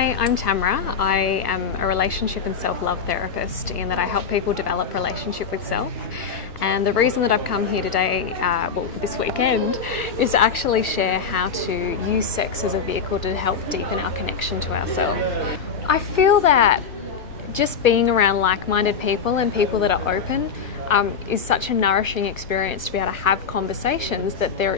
Hi, I'm Tamra. I am a relationship and self-love therapist in that I help people develop relationship with self. And the reason that I've come here today, for this weekend, is to actually share how to use sex as a vehicle to help deepen our connection to ourselves. I feel that just being around like-minded people and people that are open is such a nourishing experience to be able to have conversations that they're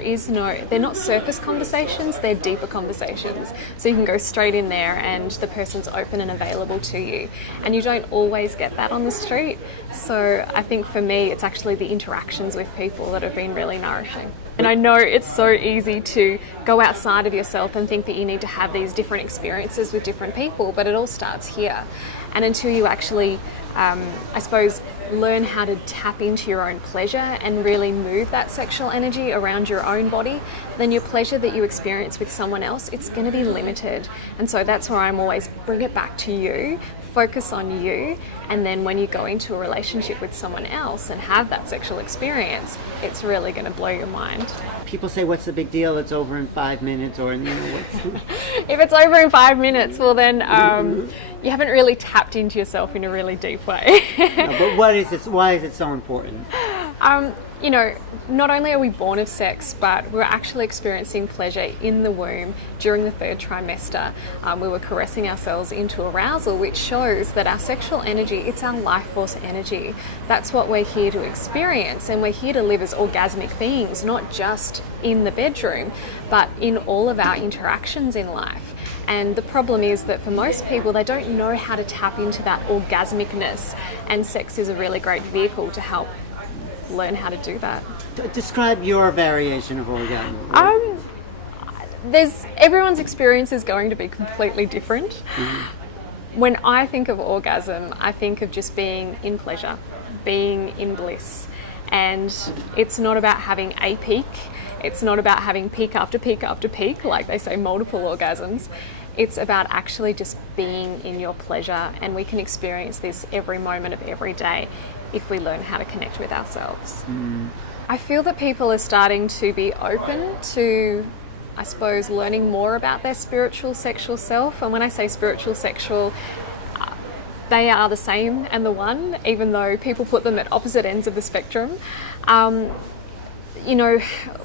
not surface conversations, they're deeper conversations. So you can go straight in there and the person's open and available to you. And you don't always get that on the street. So I think for me, it's actually the interactions with people that have been really nourishing. And I know it's so easy to go outside of yourself and think that you need to have these different experiences with different people, but it all starts here. And until you actually, learn how to tap into your own pleasure and really move that sexual energy around your own body, then your pleasure that you experience with someone else, it's going to be limited. And so that's where I'm always bring it back to you, focus on you, and then when you go into a relationship with someone else and have that sexual experience, it's really going to blow your mind. People say, what's the big deal? It's over in 5 minutes, or If it's over in 5 minutes, well then you haven't really tapped into yourself in a really deep way. No, but what is it? Why is it so important? Not only are we born of sex, but we're actually experiencing pleasure in the womb during the third trimester. We were caressing ourselves into arousal, which shows that our sexual energy, it's our life force energy. That's what we're here to experience, and we're here to live as orgasmic beings, not just in the bedroom, but in all of our interactions in life. And the problem is that for most people, they don't know how to tap into that orgasmicness, and sex is a really great vehicle to help learn how to do that. Describe your variation of orgasm. Everyone's experience is going to be completely different. Mm-hmm. When I think of orgasm, I think of just being in pleasure, being in bliss. And it's not about having a peak. It's not about having peak after peak after peak, like they say, multiple orgasms. It's about actually just being in your pleasure, and we can experience this every moment of every day if we learn how to connect with ourselves. Mm. I feel that people are starting to be open to, learning more about their spiritual sexual self. And when I say spiritual sexual, they are the same and the one, even though people put them at opposite ends of the spectrum.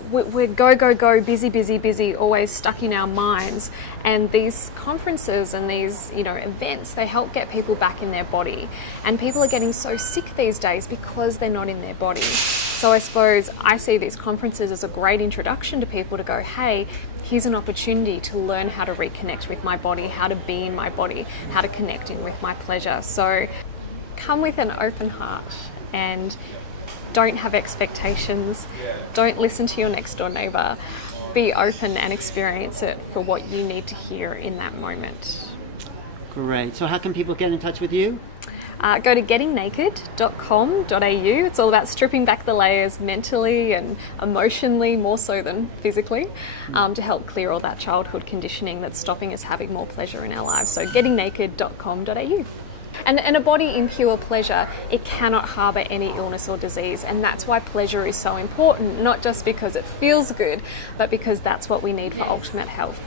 We're go, busy, always stuck in our minds. And these conferences and these, events, they help get people back in their body. And people are getting so sick these days because they're not in their body. So I suppose I see these conferences as a great introduction to people to go, hey, here's an opportunity to learn how to reconnect with my body, how to be in my body, how to connect in with my pleasure. So come with an open heart and don't have expectations. Don't listen to your next door neighbour. Be open and experience it for what you need to hear in that moment. Great. So how can people get in touch with you? Go to gettingnaked.com.au. It's all about stripping back the layers mentally and emotionally, more so than physically, to help clear all that childhood conditioning that's stopping us having more pleasure in our lives. So gettingnaked.com.au. And a body in pure pleasure, it cannot harbour any illness or disease, and that's why pleasure is so important, not just because it feels good, but because that's what we need for ultimate health.